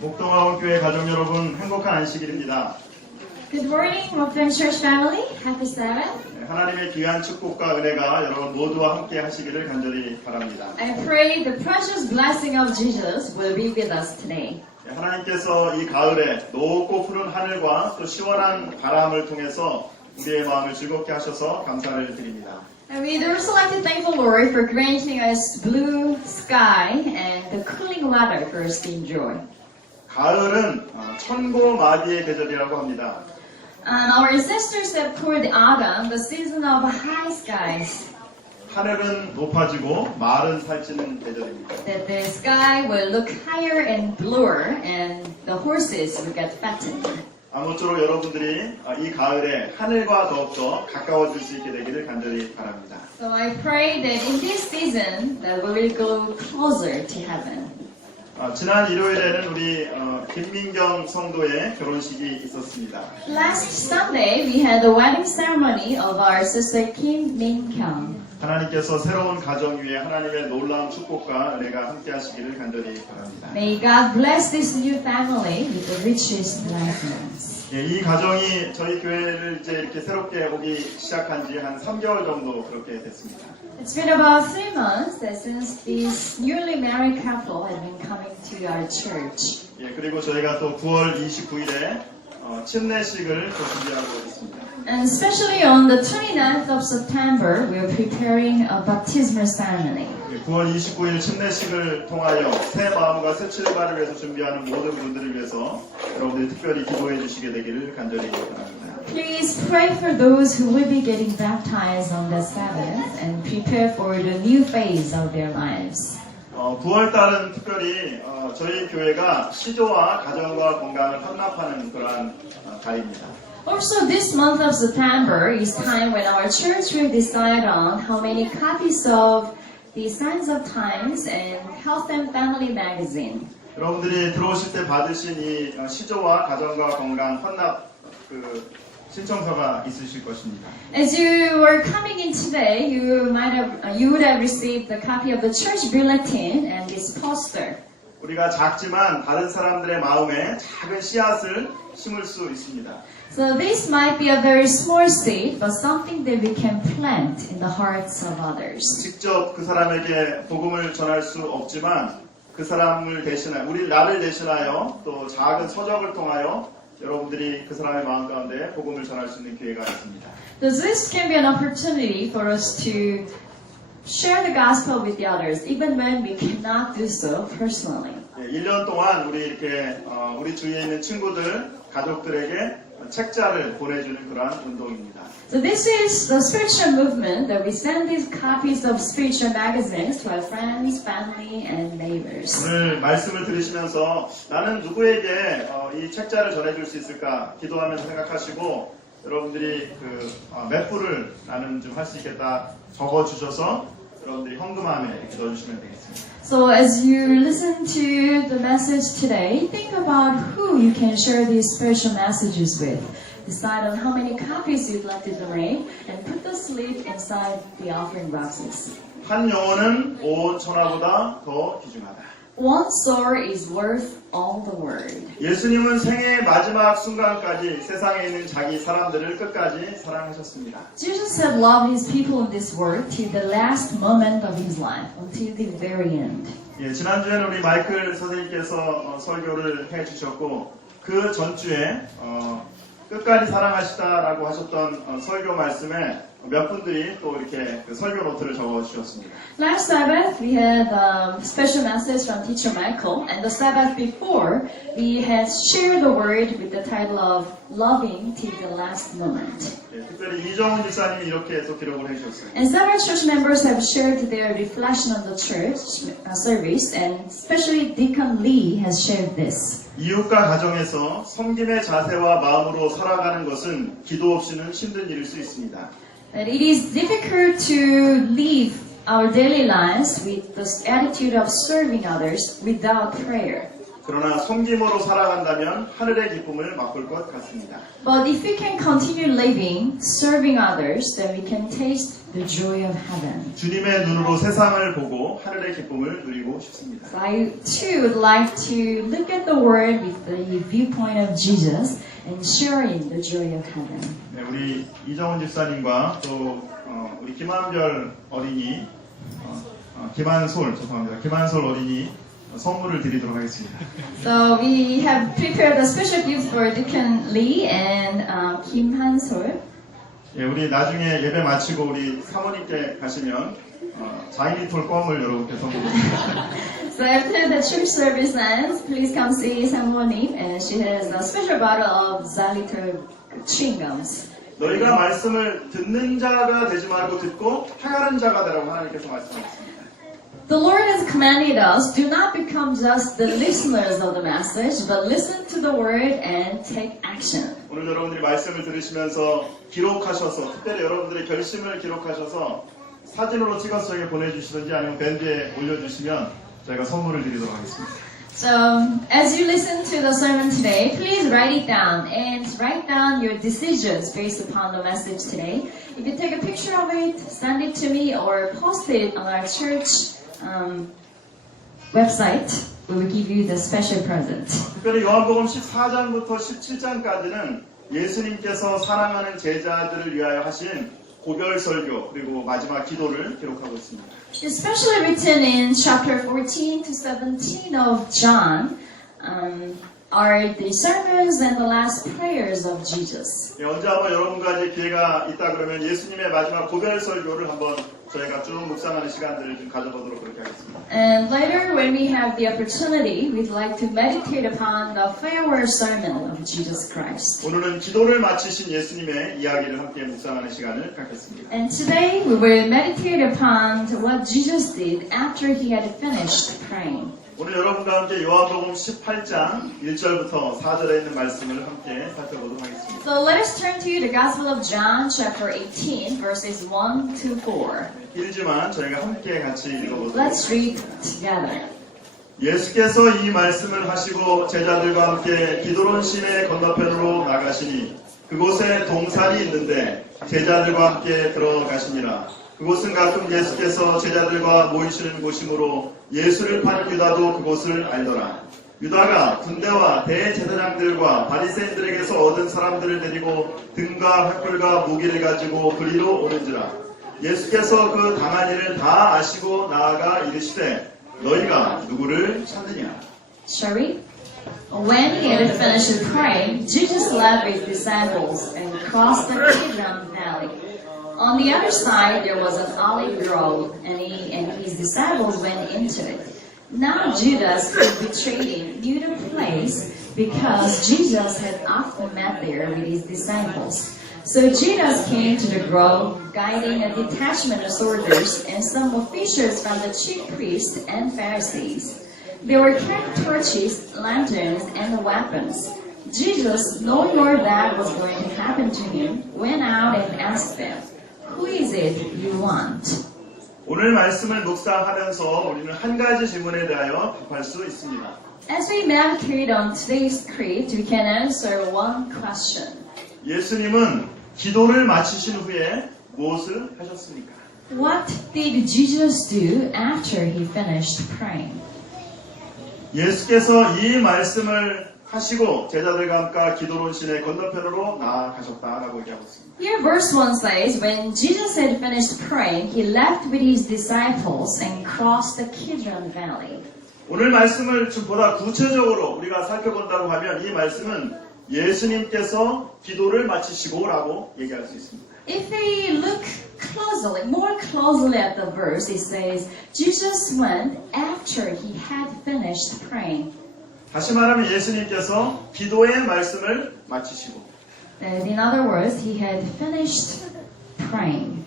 목동화원교회 가족 여러분, 행복한 안식일입니다. Good morning, Mokdong Church family. Happy Sabbath. 하나님의 귀한 축복과 은혜가 여러분 모두와 함께 하시기를 간절히 바랍니다. I pray the precious blessing of Jesus will be with us today. 하나님께서 이 가을에 높고 푸른 하늘과 또 시원한 바람을 통해서 우리의 마음을 즐겁게 하셔서 감사를 드립니다. And we'd also like to thank the Lord for granting us blue sky and the cooling weather for us to enjoy. 가을은 천고마비의 계절이라고 합니다. And our ancestors have called autumn the season of high skies. 하늘은 높아지고 말은 살찌는 계절입니다. That the sky will look higher and bluer and the horses will get fattened. 아무쪼록 여러분들이 이 가을에 하늘과 더욱더 가까워질 수 있게 되기를 간절히 바랍니다. So I pray that in this season that we will go closer to heaven. 지난 일요일에는 우리 김민경 성도의 결혼식이 있었습니다. Last Sunday we had the wedding ceremony of our sister Kim Min-kyung. 하나님께서 새로운 가정 위에 하나님의 놀라운 축복과 은혜가 함께 하시기를 간절히 바랍니다. May God bless this new family with the richest blessings. 이 가정이 저희 교회를 이제 이렇게 새롭게 오기 시작한 지 한 3개월 정도 그렇게 됐습니다. It's been about 3 months since this newly married couple had been coming to our church. 그리고 저희가 또 9월 29일에 침례식을 또 준비하고 있습니다. And especially on the 29th of September, we are preparing a baptismal ceremony. 9월 29일 침례식을 통하여 새 마음과 새 출발을 위해서 준비하는 모든 분들을 위해서 여러분들이 특별히 기도해 주시게 되기를 간절히 바랍니다. Please pray for those who will be getting baptized on the Sabbath and prepare for the new phase of their lives. 9월 달은 특별히 저희 교회가 시조와 가정과 건강을 헌납하는 그러한 달입니다. Also, this month of September is time when our church will decide on how many copies of the Signs of Times and Health and Family magazine. 여러분들이 들어오실 때 받으신 이 시조와 가정과 건강 헌납 신청서가 있으실 것입니다. As you were coming in today, you would have received a copy of the church bulletin and this poster. 우리가 작지만 다른 사람들의 마음에 작은 씨앗을 심을 수 있습니다. So this might be a very small seed, but something that we can plant in the hearts of others. 직접 그 사람에게 복음을 전할 수 없지만 그 사람을 대신하여 나를 대신하여 또 작은 서적을 통하여 여러분들이 그 사람의 마음 가운데 복음을 전할 수 있는 기회가 있습니다. So this can be an opportunity for us to share the gospel with the others, even when we cannot do so personally. 1년 동안 우리 주위에 있는 친구들, 가족들에게 책자를 보내주는 그러한 운동입니다. So this is the spiritual movement that we send these copies of spiritual magazines to our friends, family, and neighbors. 오늘 말씀을 들으시면서 나는 누구에게 이 책자를 전해줄 수 있을까 기도하면서 생각하시고 여러분들이 몇 불을 나는 좀 할 수 있겠다 적어주셔서 여러분들이 헌금함에 이렇게 넣어주시면 되겠습니다. So as you listen to the message today, think about who you can share these spiritual messages with. Decide on how many copies you'd like to donate and put the slip inside the offering boxes. 한 영혼은 온 천하보다 더 귀중하다. One soul is worth all the world. 예수님은 생애의 마지막 순간까지 세상에 있는 자기 사람들을 끝까지 사랑하셨습니다. Jesus had loved his people in this world till the last moment of his life, until the very end. 지난주에는 우리 마이클 선생님께서 설교를 해주셨고 그 전주에 끝까지 사랑하시다라고 하셨던 설교 말씀에 몇 분들이 또 이렇게 설교 노트를 적어주셨습니다. Last Sabbath we had a special message from Teacher Michael, and the Sabbath before we had shared the word with the title of Loving till the Last Moment. 특별히 이정훈 집사님이 이렇게 해서 기록을 해주셨어요. And several church members have shared their reflection on the church service, and especially Deacon Lee has shared this. 이웃과 가정에서 섬김의 자세와 마음으로 살아가는 것은 기도 없이는 힘든 일일 수 있습니다. That it is difficult to live our daily lives with the attitude of serving others without prayer. 그러나 섬김으로 살아간다면 하늘의 기쁨을 맛볼 것 같습니다. But if we can continue living, serving others, then we can taste the joy of heaven. 주님의 눈으로 세상을 보고 하늘의 기쁨을 누리고 싶습니다. So I too would like to look at the world with the viewpoint of Jesus and sharing the joy of heaven. 네, 우리 이정훈 집사님과 또 우리 김한별 어린이, 김한솔 어린이 선물을 드리도록 하겠습니다. So we have prepared a special gift for Deacon Lee and Kim Han-sol. 예, 우리 나중에 예배 마치고 우리 사모님께 가시면 자이니톨 껌을 여러분께 선물드립니다. So after the church service ends, please come see Samonim, and she has a special bottle of xylitol chewing gums. 너희가 말씀을 듣는 자가 되지 말고 듣고 행하는 자가 되라고 하나님께서 말씀하셨습니다. The Lord has commanded us, do not become just the listeners of the message, but listen to the word and take action. 오늘 여러분들이 말씀을 들으시면서 기록하셔서 특별히 여러분들의 결심을 기록하셔서 사진으로 찍어서 저에게 보내주시든지 아니면 밴드에 올려주시면 저희가 선물을 드리도록 하겠습니다. So, as you listen to the sermon today, please write it down and write down your decisions based upon the message today. If you take a picture of it, send it to me or post it on our church website, we will give you the special present. 특별히 요한복음 14장부터 17장까지는 예수님께서 사랑하는 제자들을 위하여 하신 고별 설교 그리고 마지막 기도를 기록하고 있습니다. Especially written in chapter 14 to 17 of John are the sermons and the last prayers of Jesus. 예, 언제 한번 여러분과 이제 기회가 있다 그러면 예수님의 마지막 고별 설교를 한번 저희가 쭉 묵상하는 시간들을 좀 가져보도록 그렇게 하겠습니다. And later, when we have the opportunity, we'd like to meditate upon the farewell sermon of Jesus Christ. 오늘은 기도를 마치신 예수님의 이야기를 함께 묵상하는 시간을 갖겠습니다. And today, we will meditate upon what Jesus did after he had finished praying. 오늘 여러분과 함께 요한복음 18장 1절부터 4절에 있는 말씀을 함께 살펴보도록 하겠습니다. So let us turn to the Gospel of John, chapter 18, verses 1 to 4. 길지만 저희가 함께 같이 읽어보도록 Let's 하겠습니다. read together. 예수께서 이 말씀을 하시고 제자들과 함께 기드론 시내 건너편으로 나가시니 그곳에 동산이 있는데 제자들과 함께 들어가시니라. 그곳은 가끔 예수께서 제자들과 모이시는 곳이므로 예수를 파는 유다도 그곳을 알더라. 유다가 군대와 대제사장들과 바리새인들에게서 얻은 사람들을 데리고 등과 횃불과 무기를 가지고 그리로 오는지라. 예수께서 그 당한 일을 다 아시고 나아가 이르시되 너희가 누구를 찾느냐? Shall we? When he had finished praying, Jesus left his disciples and crossed the Kidron Valley. On the other side there was an olive grove, and he and his disciples went into it. Now Judas, who betrayed him, knew the place because Jesus had often met there with his disciples. So Judas came to the grove, guiding a detachment of soldiers and some officials from the chief priests and Pharisees. They were carrying torches, lanterns, and weapons. Jesus, knowing all that was going to happen to him, went out and asked them, "Who is it you want?" 오늘 말씀을 묵상하면서 우리는 한 가지 질문에 대하여 답할 수 있습니다. As we meditate on today's script, we can answer one question. 예수님은 기도를 마치신 후에 무엇을 하셨습니까? What did Jesus do after he finished praying? 예수께서 이 말씀을 하시고 제자들과 함께 기도론 시내 건너편으로 나아가셨다라고 얘기하고 있습니다. Here verse 1 says, when Jesus had finished praying, he left with his disciples and crossed the Kidron Valley. 오늘 말씀을 좀 보다 구체적으로 우리가 살펴본다고 하면 이 말씀은 예수님께서 기도를 마치시고라고 얘기할 수 있습니다. If we look closely, more closely at the verse, it says, Jesus went after he had finished praying. 다시 말하면 예수님께서 기도의 말씀을 마치시고 In other words, he had finished praying.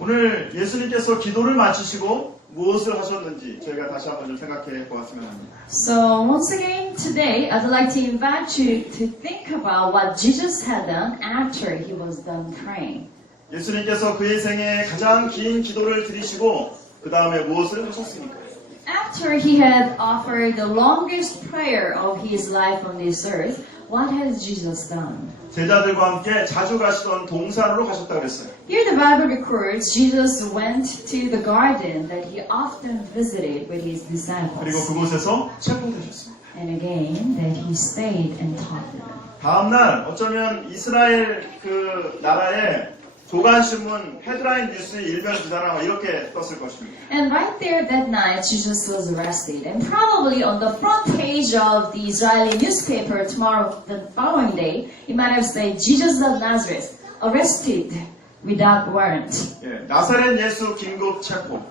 오늘 예수님께서 기도를 마치시고 무엇을 하셨는지 저희가 다시 한번 좀 생각해 보았으면 합니다. So once again today, I'd like to invite you to think about what Jesus had done after he was done praying. 예수님께서 그의 생에 가장 긴 기도를 드리시고 그 다음에 무엇을 하셨습니까? After he had offered the longest prayer of his life on this earth, what has Jesus done? 제자들과 함께 자주 가시던 동산으로 가셨다 그랬어요. Here the Bible records Jesus went to the garden that he often visited with his 그리고 disciples. 그곳에서 체포되셨습니다. And again, that he stayed and taught them. 다음날 어쩌면 이스라엘 그 나라의 조간신문 헤드라인 뉴스 일면 기사나 이렇게 떴을 것입니다. And right there that night, Jesus was arrested. And probably on the front page of the Israeli newspaper tomorrow, the following day, it might have said, Jesus of Nazareth, arrested without warrant. 예, 나사렛 예수 긴급 체포.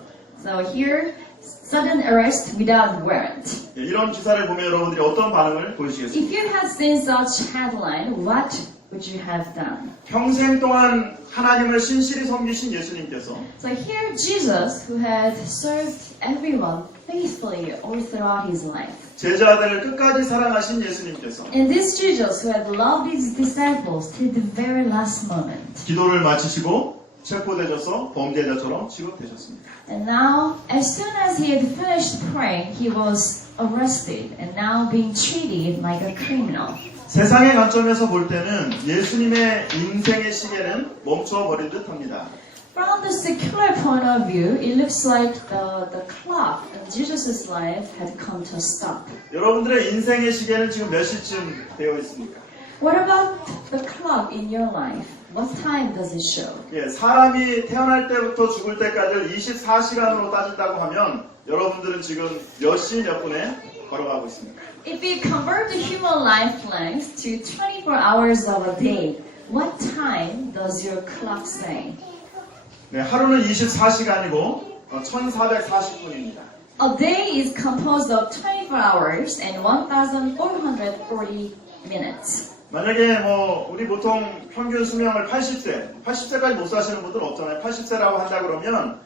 So here, sudden arrest without warrant. 예, 이런 기사를 보면 여러분들이 어떤 반응을 보이시겠습니까? If you had seen such headline, what would you have done? 평생 동안 하나님을 신실히 섬기신 예수님께서 So here Jesus, who had served everyone faithfully all throughout his life. 제자들을 끝까지 사랑하신 예수님께서 And this Jesus, who had loved his disciples till the very last moment. 기도를 마치시고 체포되셔서 범죄자처럼 취급되셨습니다. And now, as soon as he had finished praying, he was arrested and now being treated like a criminal. 세상의 관점에서 볼 때는 예수님의 인생의 시계는 멈춰버린 듯합니다. From the secular point of view, it looks like the clock in Jesus' life had come to a stop. 여러분들의 인생의 시계는 지금 몇 시쯤 되어 있습니까? What about the clock in your life? What time does it show? 예, 사람이 태어날 때부터 죽을 때까지를 24시간으로 따진다고 하면 여러분들은 지금 몇 시 몇 분에 걸어가고 있습니까? If we convert the human life length to 24 hours of a day, what time does your clock say? 네, 하루는 24시간이고 1440분입니다. A day is composed of 24 hours and 1440 minutes. 만약에 우리 보통 평균 수명을 80세까지 못 사시는 분들 없잖아요. 80세라고 한다 그러면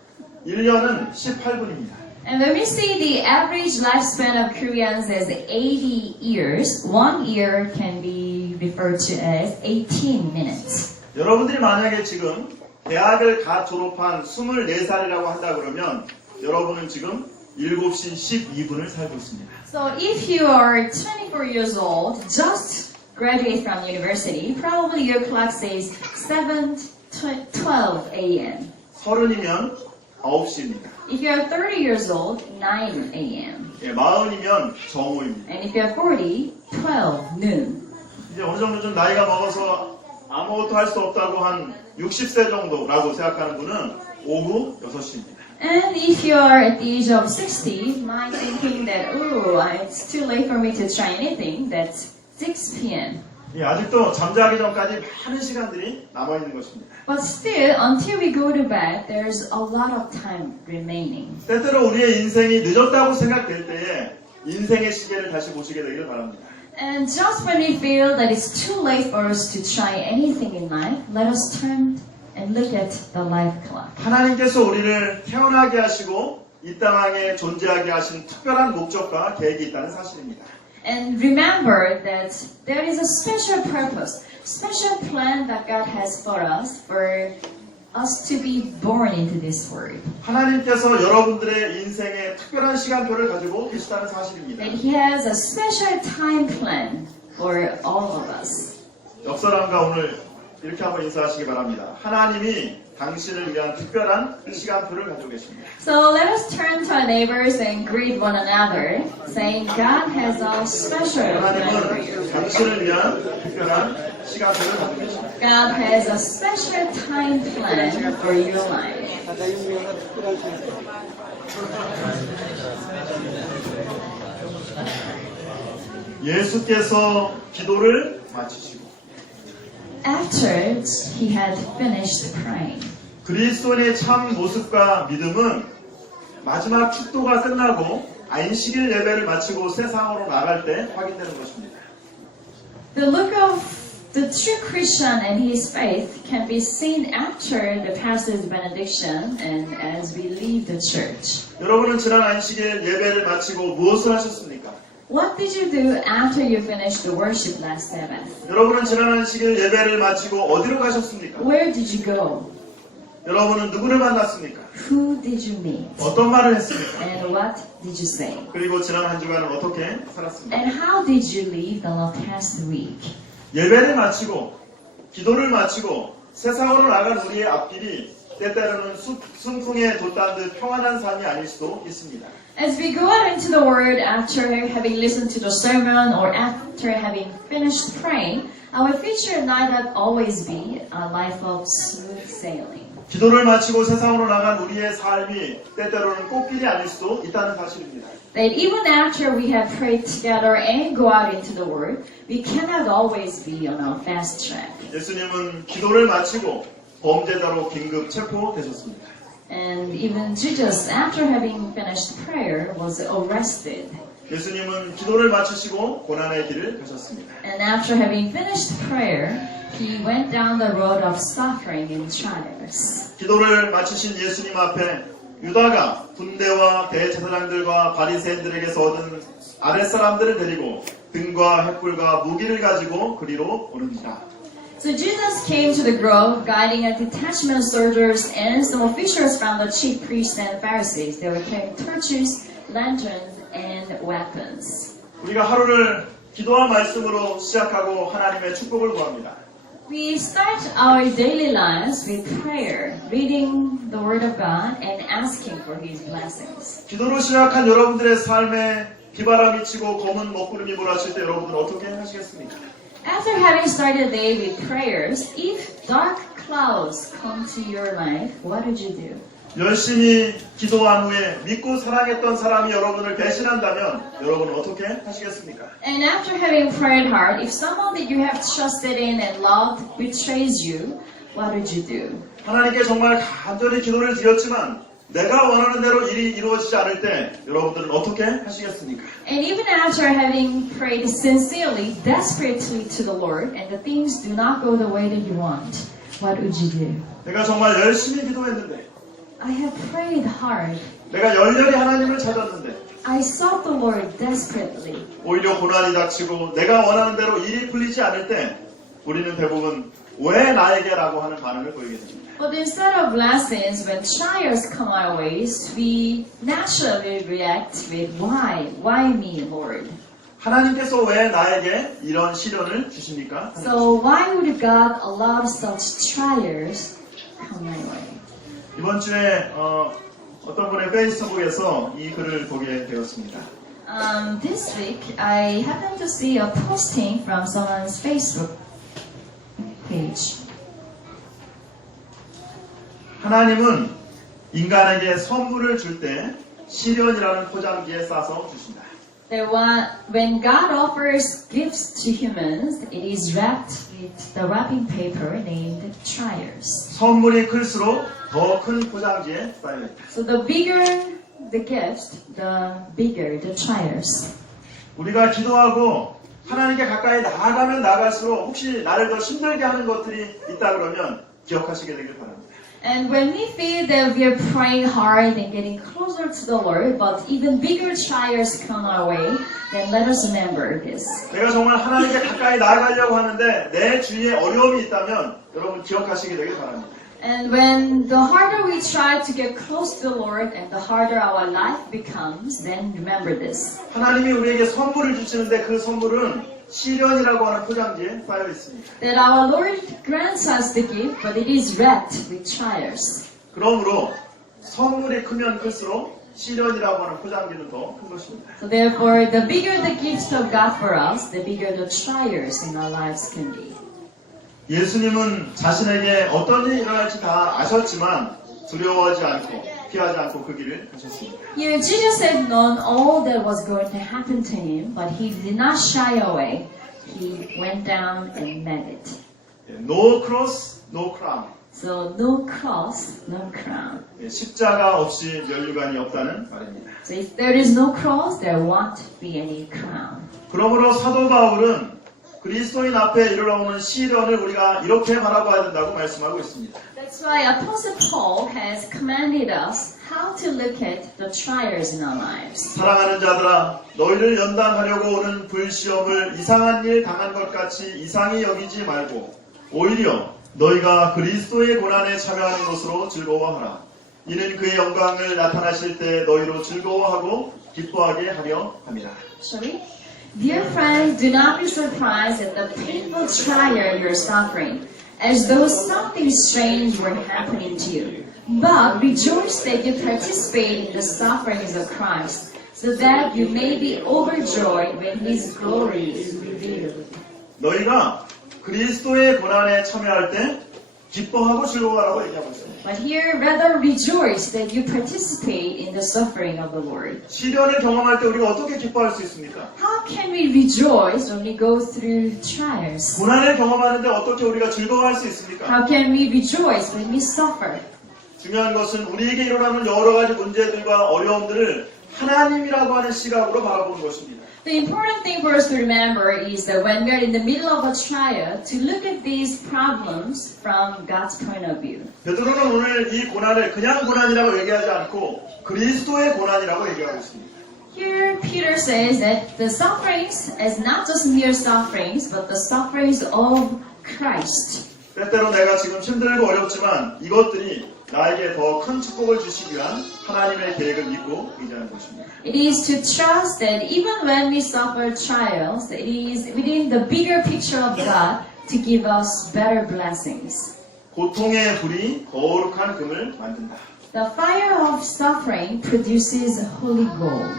1년은 18분입니다. And when we see the average lifespan of Koreans as 80 years, 1 year can be referred to as 18 minutes. 여러분들이 만약에 지금 대학을 다 졸업한 24살이라고 한다 그러면 여러분은 지금 7시 12분을 살고 있습니다. So if you are 24 years old, just graduate from university, probably your clock says 7:12 a.m. 30이면 9시입니다. If you are 30 years old, 9 a.m. 예, 40이면 정오입니다. And if you are 40, 12 noon. 이제 어느 정도 좀 나이가 먹어서 아무것도 할 수 없다고 한 60세 정도라고 생각하는 분은 오후 6시입니다. And if you are at the age of 60, might thinking that, oh, it's too late for me to try anything, that's 6 p.m. 예, 아직도 잠자기 전까지 많은 시간들이 남아있는 것입니다. But still, until we go to bed, there's a lot of time remaining. 때때로 우리의 인생이 늦었다고 생각될 때에 인생의 시계를 다시 보시게 되기를 바랍니다. And just when we feel that it's too late for us to try anything in life, let us turn and look at the life clock. 하나님께서 우리를 태어나게 하시고 이 땅에 존재하게 하신 특별한 목적과 계획이 있다는 사실입니다. And remember that there is a special purpose, special plan that God has for us to be born into this world. 하나님께서 여러분들의 인생에 특별한 시간표를 가지고 계시다는 사실입니다. That He has a special time plan for all of us. 옆 사람과 오늘 이렇게 한번 인사하시기 바랍니다. 하나님이 당신을 위한 특별한 시간표를 가지고 계십니다. So let us turn to our neighbors and greet one another, saying God has a special plan for you. 하나님은 당신을 위한 특별한 시간표를 가지고 계십니다. God has a special time plan for your life. 예수께서 기도를 마치시고 After he had finished praying, 그리스도인의 참 모습과 믿음은 마지막 축도가 끝나고 안식일 예배를 마치고 세상으로 나갈 때 확인되는 것입니다. the look of the true Christian and his faith can be seen after the pastor's benediction and as we leave the church. 여러분은 지난 안식일 예배를 마치고 무엇을 하셨습니까? What did you do after you finished the worship last Sabbath? 여러분은 지난 안식일 예배를 마치고 어디로 가셨습니까? Where did you go? 여러분은 누구를 만났습니까? Who did you meet? 어떤 말을 했습니까? And what did you say? 그리고 지난 한 주간은 어떻게 살았습니까? And how did you live the past week? 예배를 마치고 기도를 마치고 세상으로 나간 우리의 앞길이 때때로는 순풍에 돛단 듯 평안한 삶이 아닐 수도 있습니다. As we go out into the Word after having listened to the sermon or after having finished praying, our future might not always be a life of smooth sailing. 기도를 마치고 세상으로 나간 우리의 삶이 때때로는 꽃길이 아닐 수도 있다는 사실입니다. That even after we have prayed together and go out into the Word, we cannot always be on a fast track. 예수님은 기도를 마치고 범죄자로 긴급 체포되셨습니다. And even Jesus, after having finished prayer, was arrested. 예수님은 기도를 마치시고 고난의 길을 가셨습니다. And after having finished prayer, he went down the road of suffering and trials. 기도를 마치신 예수님 앞에 유다가 군대와 대제사장들과 바리새인들에게서 얻은 아랫사람들을 데리고 등과 횃불과 무기를 가지고 그리로 오릅니다. So Jesus came to the grove, guiding a detachment of soldiers and some officials from the chief priests and Pharisees. They were carrying torches, lanterns, and weapons. 우리가 하루를 기도와 말씀으로 시작하고 하나님의 축복을 구합니다. We start our daily lives with prayer, reading the Word of God and asking for His blessings. 기도로 시작한 여러분들의 삶에 비바람이 치고 검은 먹구름이 몰아칠 때 여러분은 어떻게 하시겠습니까? After having started the day with prayers, if dark clouds come to your life, what would you do? 열심히 기도한 후에 믿고 사랑했던 사람이 여러분을 배신한다면 여러분은 어떻게 하시겠습니까? And after having prayed hard, if someone that you have trusted in and loved betrays you, what would you do? 하나님께 정말 간절히 기도를 드렸지만 내가 원하는 대로 일이 이루어지지 않을 때 여러분들은 어떻게 하시겠습니까? And even after having prayed sincerely, desperately to the Lord, and the things do not go the way that you want, what would you do? 내가 정말 열심히 기도했는데 I have prayed hard. 내가 열렬히 하나님을 찾았는데 I sought the Lord desperately. 오히려 고난이 닥치고 내가 원하는 대로 일이 풀리지 않을 때 우리는 대부분 왜 나에게라고 하는 반응을 보이게 됩니다. But instead of blessings, when trials come our ways, we naturally react with why? Why me, Lord? 하나님께서 왜 나에게 이런 시련을 주십니까? So why would God allow such trials come my way? 이번 주에 어떤 분의 페이스북에서 이 글을 보게 되었습니다. This week, I happened to see a posting from someone's Facebook page. 하나님은 인간에게 선물을 줄 때 시련이라는 포장지에 싸서 주신다. That when God offers gifts to humans, it is wrapped with the wrapping paper named trials. 선물이 클수록 더 큰 포장지에 쌓여있다. So the bigger the gift, the bigger the trials. 우리가 기도하고 하나님께 가까이 나아가면 나갈수록 혹시 나를 더 힘들게 하는 것들이 있다 그러면 기억하시게 되길 바랍니다. And when we feel that we are praying hard and getting closer to the Lord, but even bigger trials come our way, then let us remember this. 내가 정말 하나님께 가까이 나아가려고 하는데 내 주위에 어려움이 있다면 여러분 기억하시게 되길 바랍니다. And when the harder we try to get close to the Lord and the harder our life becomes, then remember this. 하나님이 우리에게 선물을 주시는데 그 선물은 시련이라고 하는 포장지에 쌓여 있습니다. That our Lord grants us the gift, but it is wrapped with trials. 그러므로 선물이 크면 클수록 시련이라고 하는 포장지는 더 큰 것입니다. So therefore, the bigger the gift of God for us, the bigger the trials in our lives can be. 예수님은 자신에게 어떤 일이 일어날지 다 아셨지만 두려워하지 않고 피하지 않고 그 길을 가셨습니다. Here, Jesus had known all that was going to happen to him, but he did not shy away. He went down and met it. No cross, no crown. So no cross, no crown. 십자가 없이 면류관이 없다는 말입니다. So if there is no cross, there won't be any crown. 그러므로 사도 바울은 그리스도인 앞에 이르러오는 시련을 우리가 이렇게 바라봐야 된다고 말씀하고 있습니다. That's why Apostle Paul has commanded us how to look at the trials in our lives. 사랑하는 자들아, 너희를 연단하려고 오는 불시험을 이상한 일 당한 것 같이 이상히 여기지 말고 오히려 너희가 그리스도의 고난에 참여하는 것으로 즐거워하라. 이는 그의 영광을 나타나실 때 너희로 즐거워하고 기뻐하게 하려 함이라. Shall we? Dear friends, do not be surprised at the painful trial you're suffering, as though something strange were happening to you. But rejoice that you participate in the sufferings of Christ, so that you may be overjoyed when His glory is revealed. 너희가 그리스도의 고난에 참여할 때 기뻐하고 즐거워하라고 얘기하고 있습니다. But here, rather rejoice that you participate in the suffering of the Lord. 시련을 경험할 때 우리가 어떻게 기뻐할 수 있습니까? How can we rejoice when we go through trials? 고난을 경험하는데 어떻게 우리가 즐거워할 수 있습니까? How can we rejoice when we suffer? 중요한 것은 우리에게 일어나는 여러 가지 문제들과 어려움들을 하나님이라고 하는 시각으로 바라보는 것입니다. The important thing for us to remember is that when we're in the middle of a trial, to look at these problems from God's point of view. 베드로는 오늘 이 고난을 그냥 고난이라고 얘기하지 않고 그리스도의 고난이라고 얘기하고 있습니다. Here, Peter says that the sufferings is not just mere sufferings, but the sufferings of Christ. 때때로 내가 지금 힘들고 어렵지만 이것들이 나에게 더 큰 축복을 주시기 위한 하나님의 계획을 믿고 의지하는 것입니다. It is to trust that even when we suffer trials, it is within the bigger picture of God to give us better blessings. 고통의 불이 거룩한 금을 만든다. The fire of suffering produces holy gold.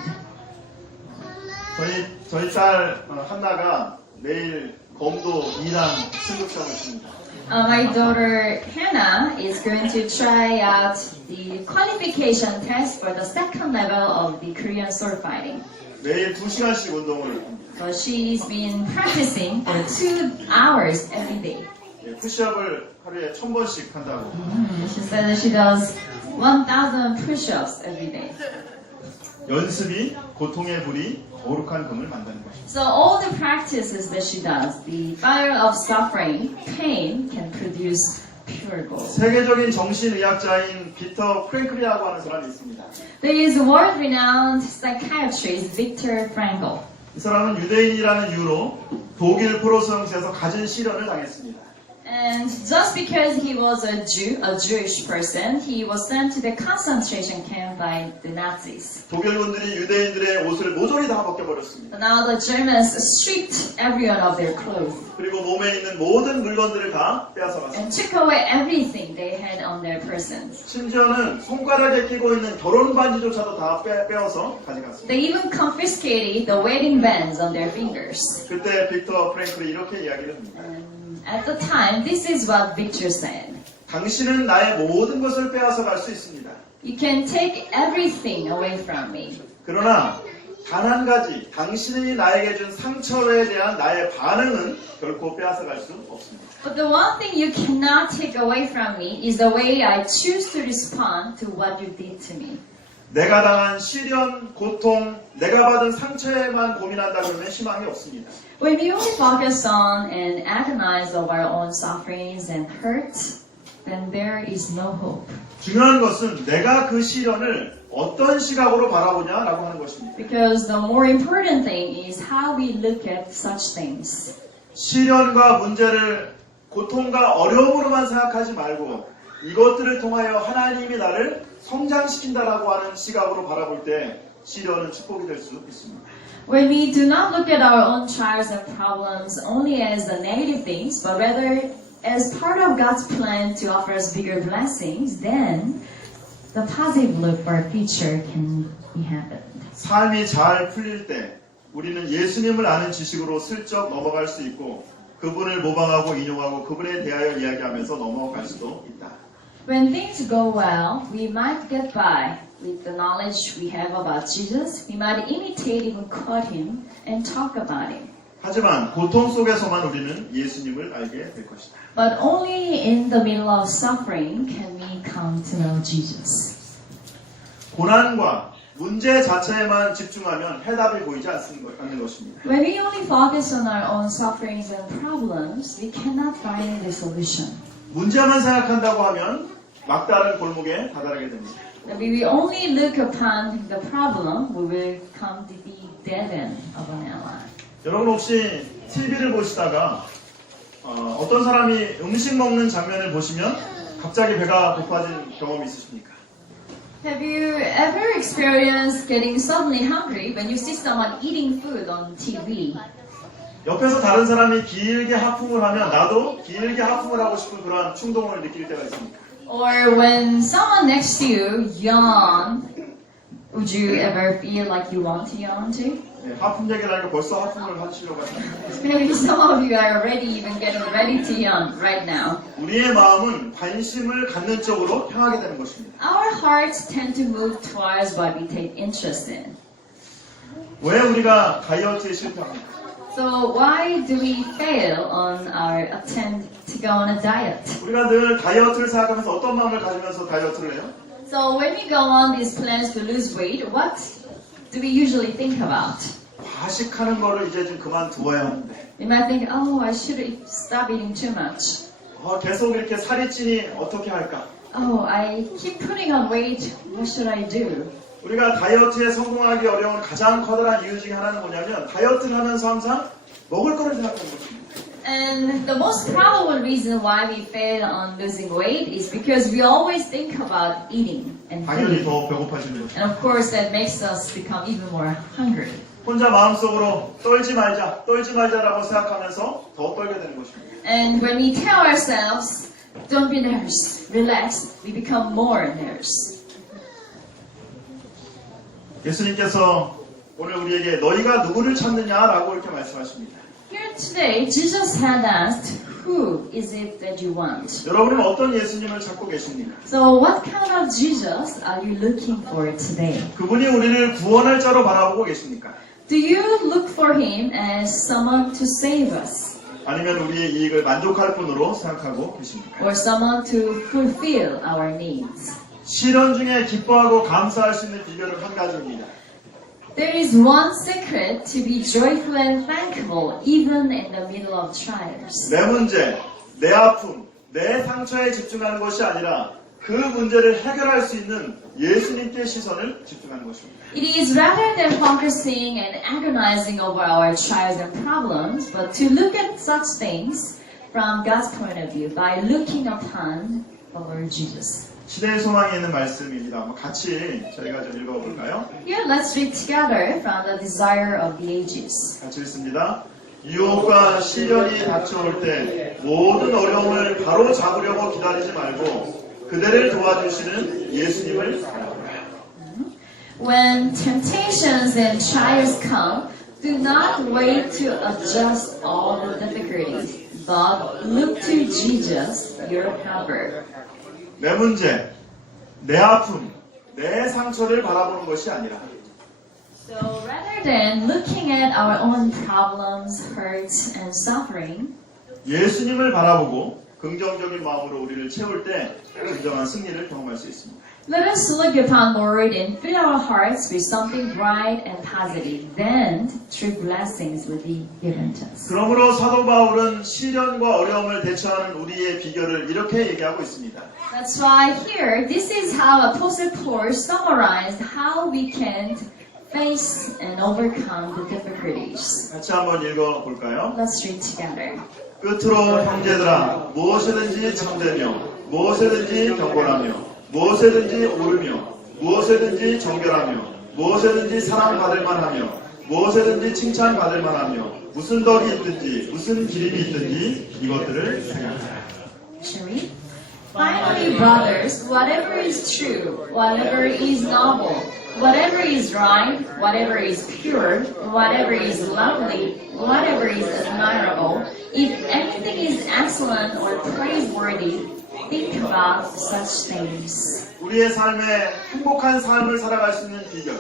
저희 딸 한나가 내일 검도 2단 승급장을 칩니다. My daughter Hannah is going to try out the qualification test for the second level of the Korean sword fighting. 매일 2시간씩 운동을 합니다. So she's been practicing for 2 hours every day. 푸시업을 하루에 1000번씩 한다고. She said that she does 1,000 push-ups every day. 연습이 고통의 불이 거룩한 금을 만드는 것입니다. So all the practices that she does, the fire of suffering, pain, can produce pure gold. 세계적인 정신의학자인 피터 프랭클이라고 하는 사람이 있습니다. There is a world-renowned psychiatrist, Viktor Frankl. 이 사람은 유대인이라는 이유로 독일 포로수용소에서 가진 시련을 당했습니다. And just because he was a Jew, a Jewish person, he was sent to the concentration camp by the Nazis. 독일군들이 유대인들의 옷을 모조리 다 벗겨버렸습니다. But now the Germans stripped everyone of their clothes 그리고 몸에 있는 모든 물건들을 다 빼앗아갔습니다. and took away everything they had on their persons. 심지어는 손가락에 끼고 있는 결혼 반지조차도 다 빼어서 가져갔습니다. They even confiscated the wedding bands on their fingers. 그때 빅터 프랭클이 이렇게 이야기를 합니다. At the time, this is what Victor said. 당신은 나의 모든 것을 빼앗아 갈 수 있습니다. You can take everything away from me. 그러나 단 한 가지, 당신이 나에게 준 상처에 대한 나의 반응은 결코 빼앗아 갈 수 없습니다. But the one thing you cannot take away from me is the way I choose to respond to what you did to me. 내가 당한 시련, 고통, 내가 받은 상처에만 고민한다 그러면 희망이 없습니다. When we only focus on and agonize of our own sufferings and hurts, then there is no hope. 중요한 것은 내가 그 시련을 어떤 시각으로 바라보냐라고 하는 것입니다. Because the more important thing is how we look at such things. 시련과 문제를 고통과 어려움으로만 생각하지 말고 이것들을 통하여 하나님이 나를 성장시킨다라고 하는 시각으로 바라볼 때 시련은 축복이 될 수 있습니다. When we do not look at our own trials and problems only as the negative things, but rather as part of God's plan to offer us bigger blessings, then the positive look for our future can be happened. 삶이 잘 풀릴 때 우리는 예수님을 아는 지식으로 슬쩍 넘어갈 수 있고 그분을 모방하고 인용하고 그분에 대하여 이야기하면서 넘어갈 수도 있다. When things go well, we might get by with the knowledge we have about Jesus. We might imitate even quote him and talk about him. 하지만 고통 속에서만 우리는 예수님을 알게 될 것이다. But only in the middle of suffering can we come to know Jesus. 고난과 문제 자체에만 집중하면 해답이 보이지 않는 것입니다. When we only focus on our own sufferings and problems, we cannot find the solution. 문제만 생각한다고 하면 막다른 골목에 다다르게 됩니다. If we only look upon the problem, we will come to the dead end of an ally. 여러분 혹시 TV를 보시다가 어떤 사람이 음식 먹는 장면을 보시면 갑자기 배가 고파진 경험이 있으십니까? Have you ever experienced getting suddenly hungry when you see someone eating food on TV? 옆에서 다른 사람이 길게 하품을 하면 나도 길게 하품을 하고 싶은 그러한 충동을 느낄 때가 있습니까? Or when someone next to you yawn, would you ever feel like you want to yawn too? 네, 하품 얘기를 하니까 벌써 하품을 하시려고 하십니다. Maybe some of you are already even getting ready to yawn right now. 우리의 마음은 관심을 갖는 쪽으로 향하게 되는 것입니다. Our hearts tend to move towards what we take interest in. 왜 우리가 다이어트에 실패합니까? So why do we fail on our attempt to go on a diet? 우리가 늘 다이어트를 생각하면서 어떤 마음을 가지면서 다이어트를 해요? So when we go on these plans to lose weight, what do we usually think about? 과식하는 거를 이제 좀 그만두어야 하는데 We might think, oh, I should stop eating too much. 계속 이렇게 살이 찌니 어떻게 할까? Oh, I keep putting on weight. What should I do? 우리가 다이어트에 성공하기 어려운 가장 커다란 이유 중에 하나는 뭐냐면 다이어트를 하면서 항상 먹을 거를 생각하는 것입니다. And the most probable reason why we fail on losing weight is because we always think about eating and 당연히 food. 더 배고파지는 거죠. And of course that makes us become even more hungry. 혼자 마음속으로 떨지 말자라고 생각하면서 더 떨게 되는 것입니다. And when we tell ourselves, don't be nervous, relax, we become more nervous. 예수님께서 오늘 우리에게 너희가 누구를 찾느냐라고 이렇게 말씀하십니다. Here today, Jesus had asked, who is it that you want? 여러분은 어떤 예수님을 찾고 계십니까? So what kind of Jesus are you looking for today? 그분이 우리를 구원할 자로 바라보고 계십니까? Do you look for him as someone to save us? 아니면 우리의 이익을 만족할 뿐으로 생각하고 계십니까? Or someone to fulfill our needs? 시련 중에 기뻐하고 감사할 수 있는 비결은 한 가지입니다. There is one secret to be joyful and thankful even in the middle of trials. 내 문제, 내 아픔, 내 상처에 집중하는 것이 아니라 그 문제를 해결할 수 있는 예수님께 시선을 집중하는 것입니다. It is rather than focusing and agonizing over our trials and problems, but to look at such things from God's point of view by looking upon the Lord Jesus. 시대의 소망이 있는 말씀입니다. 한번 같이 저희가 좀 읽어볼까요? Here, let's read together from the Desire of the Ages. 같이 읽습니다. 유혹과 시련이 닥쳐올 때 모든 어려움을 바로 잡으려고 기다리지 말고 그대를 도와주시는 예수님을 바라보라. When temptations and trials come, do not wait to adjust all the difficulties, but look to Jesus, your helper. 내 문제, 내 아픔, 내 상처를 바라보는 것이 아니라 So rather than looking at our own problems, hurts, and suffering, 예수님을 바라보고 긍정적인 마음으로 우리를 채울 때 진정한 승리를 경험할 수 있습니다. let us look upon Lord and fill our hearts with something bright and positive. Then true blessings will be given to us. 그러므로 사도 바울은 시련과 어려움을 대처하는 우리의 비결을 이렇게 얘기하고 있습니다. That's why here, this is how Apostle Paul summarized how we can face and overcome the difficulties. 같이 한번 읽어볼까요? Let's read together. 끝으로 형제들아 무엇이든지 참되며 무엇이든지 경건하며 무엇이든지 옳으며 무엇이든지 정결하며 무엇이든지 사랑받을 만하며 무엇이든지 칭찬받을 만하며 무슨 덕이 있든지 무슨 기림이 있든지 이것들을 생각하라. Shall we? Finally, brothers, whatever is true, whatever is noble, whatever is right, whatever is pure, whatever is lovely, whatever is admirable, if anything is excellent or praiseworthy, think about such things. 우리의 삶에 행복한 삶을 살아갈 수 있는 비결,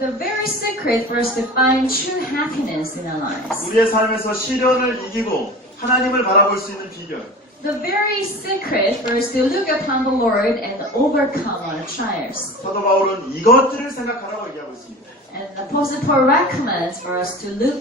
The very secret for us to find true happiness in our lives. 우리의 삶에서 시련을 이기고 하나님을 바라볼 수 있는 비결, The very secret for us to look upon the Lord and overcome our trials. 사도 바울은 이것들을 생각하라고 얘기하고 있습니다. And Apostle Paul recommends for us to look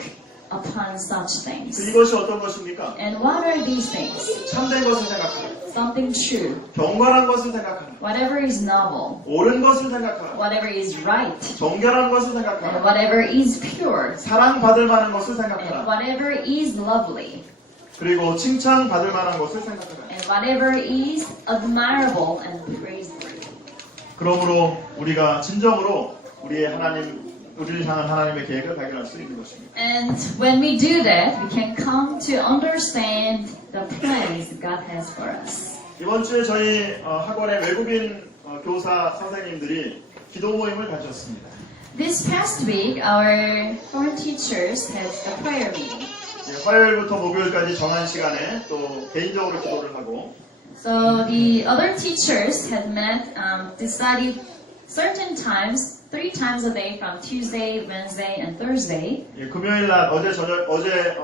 upon such things. 이것이 어떤 것입니까? And what are these things? 참된 것을 생각하라. Something true. 경건한 것을 생각하라. Whatever is noble. 옳은 것을 생각하라. Whatever is right. 정결한 것을 And 생각하라. whatever is pure. 사랑받을 만한 것을 And 생각하라. whatever is lovely. 그리고 칭찬받을 만한 것을 생각해라. and whatever is admirable and praiseworthy. 그러므로 우리가 진정으로 우리를 향한 하나님의 계획을 발견할 수 있는 것입니다. And when we do that, we can come to understand the plans God has for us. 이번 주에 저희 학원의 외국인 교사 선생님들이 기도 모임을 가졌습니다. This past week, our foreign teachers had a prayer meeting. 화요일부터 목요일까지 정한 시간에 또 개인적으로 기도를 하고 So the other teachers had met, decided certain times, 3 times a day from Tuesday, Wednesday, and Thursday. 금요일 날 어제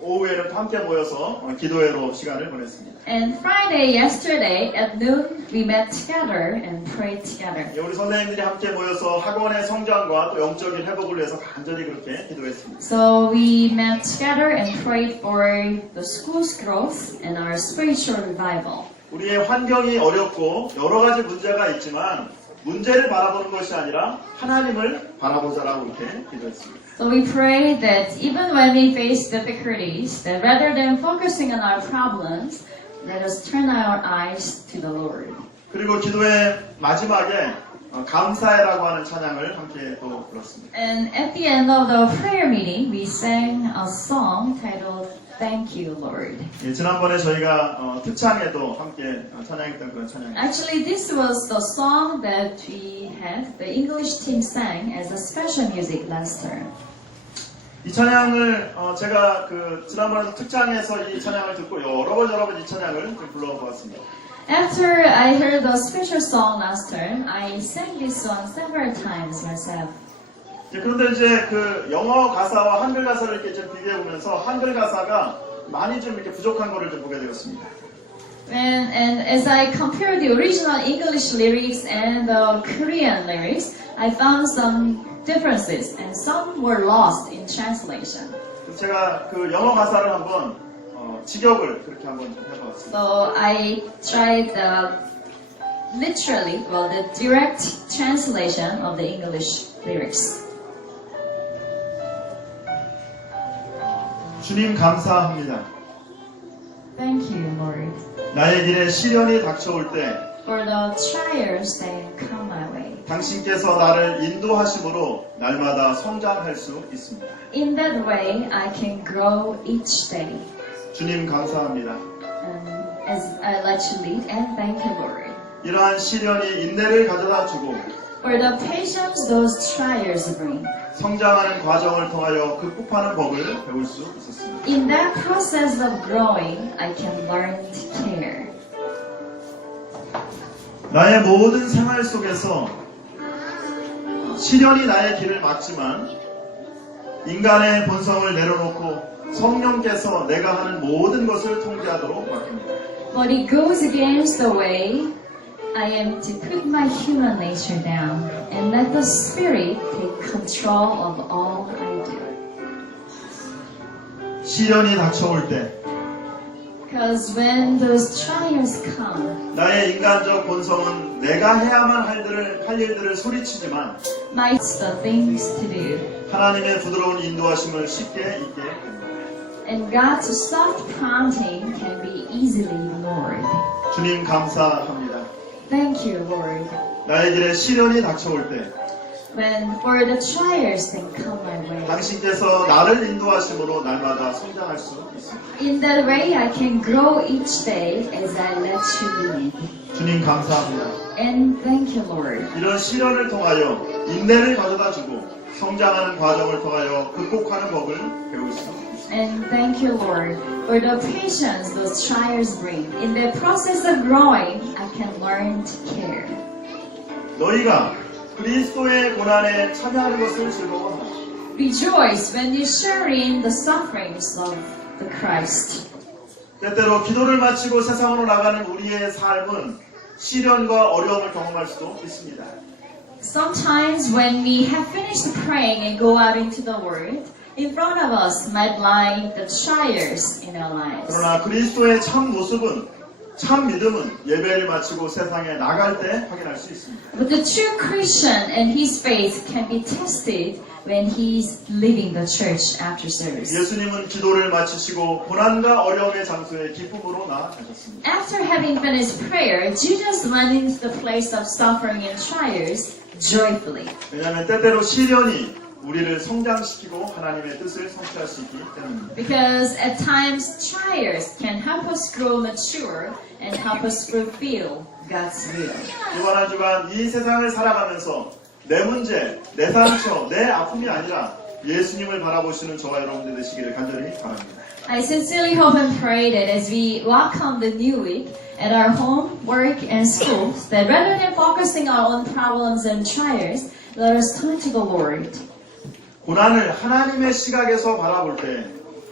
오후에는 또 함께 모여서 기도회로 시간을 보냈습니다. And Friday, yesterday, at noon, we met together and prayed together. 우리 선생님들이 함께 모여서 학원의 성장과 또 영적인 회복을 위해서 간절히 그렇게 기도했습니다. So we met together and prayed for the school's growth and our spiritual revival. 우리의 환경이 어렵고 여러 가지 문제가 있지만 문제를 바라보는 것이 아니라 하나님을 바라보자라고 이렇게 기도했습니다. So we pray that even when we face difficulties, that rather than focusing on our problems, let us turn our eyes to the Lord. 그리고 기도의 마지막에 감사해라고 하는 찬양을 함께 또 불렀습니다. And at the end of the prayer meeting, we sang a song titled Thank You, Lord. 지난번에 저희가 특창에도 함께 찬양했던 그런 찬양입니다. Actually, this was the song that we had, the English team sang as a special music last term. 이 찬양을 제가 지난번에 특창에서 이 찬양을 듣고 여러 번 이 찬양을 좀 불러보았습니다. After I heard the special song last term, I sang this song several times myself. 그런데 이제 영어 가사와 한글 가사를 이렇게 좀 비교해 보면서 한글 가사가 많이 좀 이렇게 부족한 거를 좀 보게 되었습니다. And as I compared the original English lyrics and the Korean lyrics, I found some differences and some were lost in translation. 제가 영어 가사를 한번 직역을 그렇게 한번 해봤습니다. So I tried the direct translation of the English lyrics. 주님 감사합니다. Thank you, Lord, 나의 길에 시련이 닥쳐올 때 for the trials that come my way. 당신께서 나를 인도하심으로 날마다 성장할 수 있습니다. In that way, I can grow each day. 주님 감사합니다. As I let you lead, and thank you, Lord, 이러한 시련이 인내를 가져다 주고 for the patience those trials bring. 성장하는 과정을 통하여 극복하는 법을 배울 수 있었습니다. In that process of growing, I can learn to care. 나의 모든 생활 속에서 시련이 나의 길을 막지만 인간의 본성을 내려놓고 성령께서 내가 하는 모든 것을 통제하도록 맡깁니다. But it goes against the way I am to put my human nature down and let the Spirit take control of all I do. 시련이 닥쳐올 때 Because when those trials come, 나의 인간적 본성은 내가 해야만 할 일들을 소리치지만 my the things to do, 하나님의 부드러운 인도하심을 쉽게 잊게 됩니다. and God's soft prompting can be easily ignored. 주님 감사합니다. Thank you, Lord. 나의 길에 시련이 닥쳐올 때 When for the trials that come my way, 당신께서 나를 인도하심으로 날마다 성장할 수 있습니다. in that way I can grow each day as I let you lead. 주님 감사합니다. And thank you, Lord. 이런 시련을 통하여 인내를 가져다주고 성장하는 과정을 통하여 극복하는 법을 배울 수 있습니다. And thank you, Lord, for the patience those trials bring. In the process of growing, I can learn to care. 너희가 그리스도의 고난에 참여하는 것을 즐거워하라. Rejoice when you share in the sufferings of the Christ. 때때로 기도를 마치고 세상으로 나가는 우리의 삶은 시련과 어려움을 경험할 수도 있습니다. Sometimes when we have finished praying and go out into the world, in front of us might lie the trials in our lives. 그러나 그리스도의 참 모습은 참 믿음은 예배를 마치고 세상에 나갈 때 확인할 수 있습니다. But the true Christian and his faith can be tested when he's leaving the church after service. 예수님은 기도를 마치시고 고난과 어려움의 장소에 기쁨으로 나아가셨습니다. After having finished prayer, Jesus went into the place of suffering and trials joyfully. 왜냐하면 때때로 시련이 우리를 성장시키고 하나님의 뜻을 성취할 수 있기 때문입니다. Because at times trials can help us grow mature and help us fulfill God's will. 이번 한 주간 이 세상을 살아가면서 내 문제, 내 상처, 내 아픔이 아니라 예수님을 바라보시는 저와 여러분들 되시기를 간절히 바랍니다. I sincerely hope and pray that as we welcome the new week at our home, work, and schools, that rather than focusing on our own problems and trials, let us turn to the Lord. 고난을 하나님의 시각에서 바라볼 때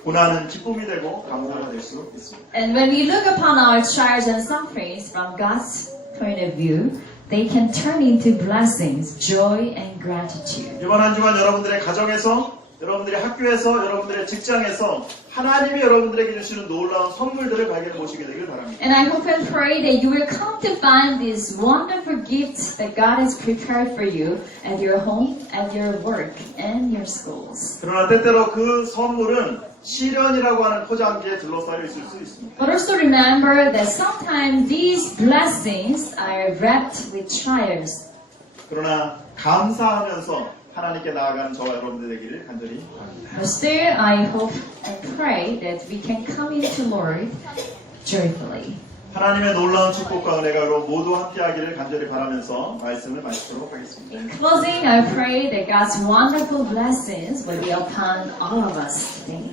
고난은 기쁨이 되고 감사가 될 수 있습니다. And when we look upon our trials and sufferings from God's point of view, they can turn into blessings, joy, and gratitude. 이번 한 주간 여러분들의 가정에서, 여러분들의 학교에서, 여러분들의 직장에서 하나님이 여러분들에게 주시는 놀라운 선물들을 발견해 보시게 되길 바랍니다. And I hope and pray that you will come to find these wonderful gifts that God has prepared for you at your home, at your work, and your schools. 그러나 때때로 그 선물은 시련이라고 하는 포장지에 둘러싸여 있을 수 있습니다. But also remember that sometimes these blessings are wrapped with trials. 그러나 감사하면서 하나님께 나아가는 저와 여러분들 되기를 간절히 바랍니다. But still, I hope and pray that we can come into Lord joyfully. 하나님의 놀라운 축복과 은혜가 모두 함께하기를 간절히 바라면서 말씀을 마치도록 하겠습니다. In closing, I pray that God's wonderful blessings will be upon all of us today.